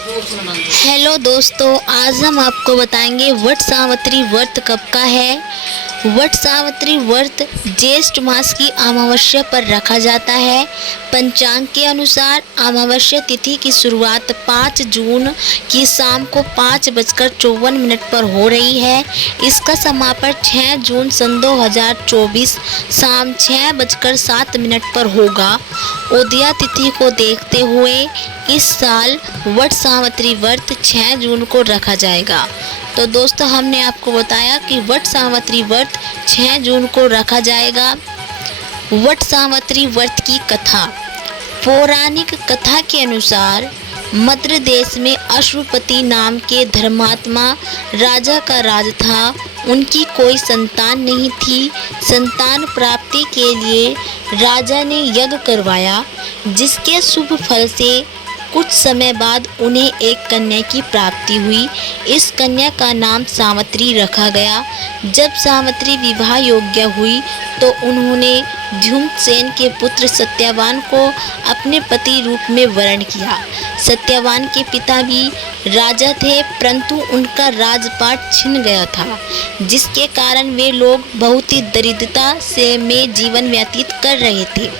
Hello दोस्तों, आज हम आपको बताएंगे वट सावित्री व्रत कब का है। वट सावित्री व्रत ज्येष्ठ मास की अमावस्या पर रखा जाता है। पंचांग के अनुसार अमावस्या तिथि की शुरुआत 5 जून की शाम को 5:54 पर हो रही है। इसका समापन 6 जून सन 2024 शाम 6:07 पर होगा। उदया तिथि को देखते हुए इस साल वट सावित्री व्रत 6 जून को रखा जाएगा। तो दोस्तों, हमने आपको बताया कि वट सावित्री व्रत 6 जून को रखा जाएगा। वट सावित्री व्रत की कथा। पौराणिक कथा के अनुसार मद्र देश में अश्वपति नाम के धर्मात्मा राजा का राज था। उनकी कोई संतान नहीं थी। संतान प्राप्ति के लिए राजा ने यज्ञ करवाया, जिसके शुभ फल से कुछ समय बाद उन्हें एक कन्या की प्राप्ति हुई। इस कन्या का नाम सावित्री रखा गया। जब सावित्री विवाह योग्य हुई तो उन्होंने ध्युमसेन के पुत्र सत्यवान को अपने पति रूप में वरण किया। सत्यवान के पिता भी राजा थे, परंतु उनका राजपाट छिन गया था, जिसके कारण वे लोग बहुत ही दरिद्रता से में जीवन व्यतीत कर रहे थे।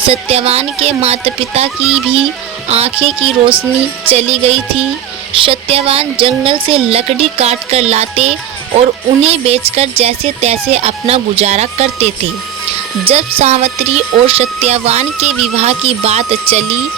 सत्यवान के माता पिता की भी आंखें की रोशनी चली गई थी। सत्यवान जंगल से लकड़ी काट कर लाते और उन्हें बेचकर जैसे तैसे अपना गुजारा करते थे। जब सावित्री और सत्यवान के विवाह की बात चली,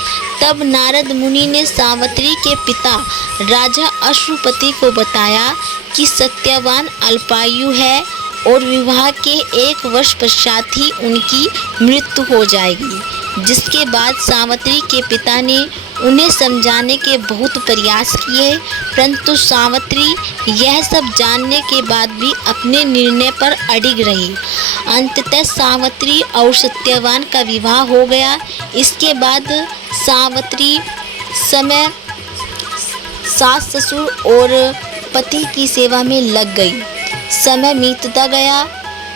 तब नारद मुनि ने सावित्री के पिता राजा अश्वपति को बताया कि सत्यवान अल्पायु है और विवाह के 1 वर्ष पश्चात ही उनकी मृत्यु हो जाएगी। जिसके बाद सावित्री के पिता ने उन्हें समझाने के बहुत प्रयास किए, परंतु सावित्री यह सब जानने के बाद भी अपने निर्णय पर अडिग रही। अंततः सावित्री और सत्यवान का विवाह हो गया। इसके बाद सावित्री समय सास ससुर और पति की सेवा में लग गई। समय बीतता गया।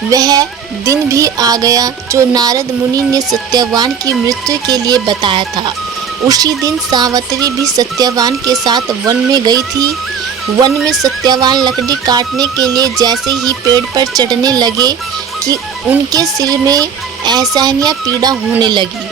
वह दिन भी आ गया जो नारद मुनि ने सत्यवान की मृत्यु के लिए बताया था। उसी दिन सावित्री भी सत्यवान के साथ वन में गई थी। वन में सत्यवान लकड़ी काटने के लिए जैसे ही पेड़ पर चढ़ने लगे कि उनके सिर में असहनीय पीड़ा होने लगी।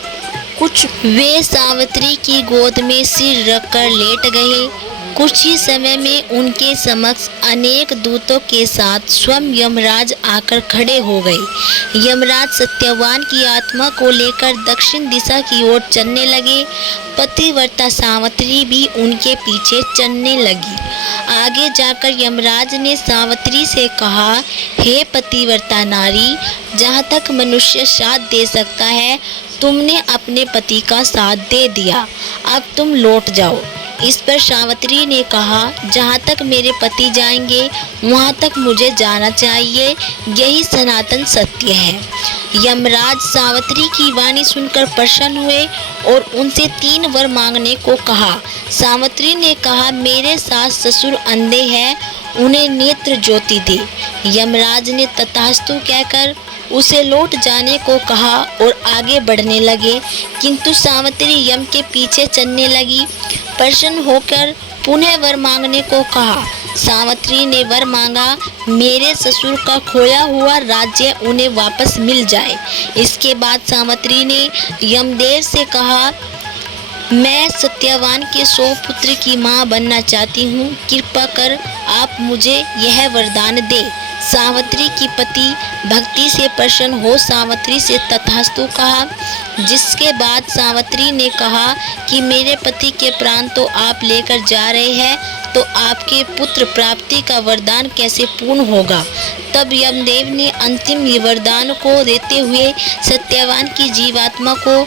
कुछ वे सावित्री की गोद में सिर रखकर लेट गए। कुछ ही समय में उनके समक्ष अनेक दूतों के साथ स्वयं यमराज आकर खड़े हो गए। यमराज सत्यवान की आत्मा को लेकर दक्षिण दिशा की ओर चलने लगे। पतिव्रता सावित्री भी उनके पीछे चलने लगी। आगे जाकर यमराज ने सावित्री से कहा, हे पतिव्रता नारी, जहाँ तक मनुष्य साथ दे सकता है, तुमने अपने पति का साथ दे दिया, अब तुम लौट जाओ। इस पर सावित्री ने कहा, जहाँ तक मेरे पति जाएंगे वहाँ तक मुझे जाना चाहिए, यही सनातन सत्य है। यमराज सावित्री की वाणी सुनकर प्रसन्न हुए और उनसे 3 वर मांगने को कहा। सावित्री ने कहा, मेरे सास ससुर अंधे हैं, उन्हें नेत्र ज्योति दे। यमराज ने तथास्तु कहकर उसे लौट जाने को कहा और आगे बढ़ने लगे, किंतु सावित्री यम के पीछे चलने लगी। प्रसन्न होकर पुनः वर मांगने को कहा। सावित्री ने वर मांगा, मेरे ससुर का खोया हुआ राज्य उन्हें वापस मिल जाए। इसके बाद सावित्री ने यमदेव से कहा, मैं सत्यवान के 100 पुत्र की मां बनना चाहती हूँ, कृपा कर आप मुझे यह वरदान दे। सावित्री की पति भक्ति से प्रसन्न हो सावित्री से तथास्तु कहा। जिसके बाद सावित्री ने कहा कि मेरे पति के प्राण तो आप लेकर जा रहे हैं, तो आपके पुत्र प्राप्ति का वरदान कैसे पूर्ण होगा। तब यमदेव ने अंतिम वरदान को देते हुए सत्यवान की जीवात्मा को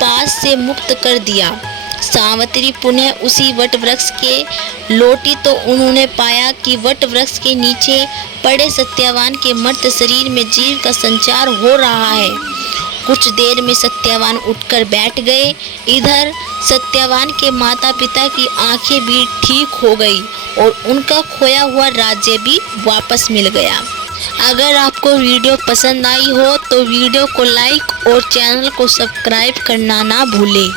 पास से मुक्त कर दिया। सावित्री पुनः उसी वट वृक्ष के लौटी तो उन्होंने पाया कि वट वृक्ष के नीचे पड़े सत्यवान के मर्त शरीर में जीव का संचार हो रहा है। कुछ देर में सत्यवान उठकर बैठ गए। इधर सत्यवान के माता पिता की आंखें भी ठीक हो गई और उनका खोया हुआ राज्य भी वापस मिल गया। अगर आपको वीडियो पसंद आई हो तो वीडियो को लाइक और चैनल को सब्सक्राइब करना ना भूलें।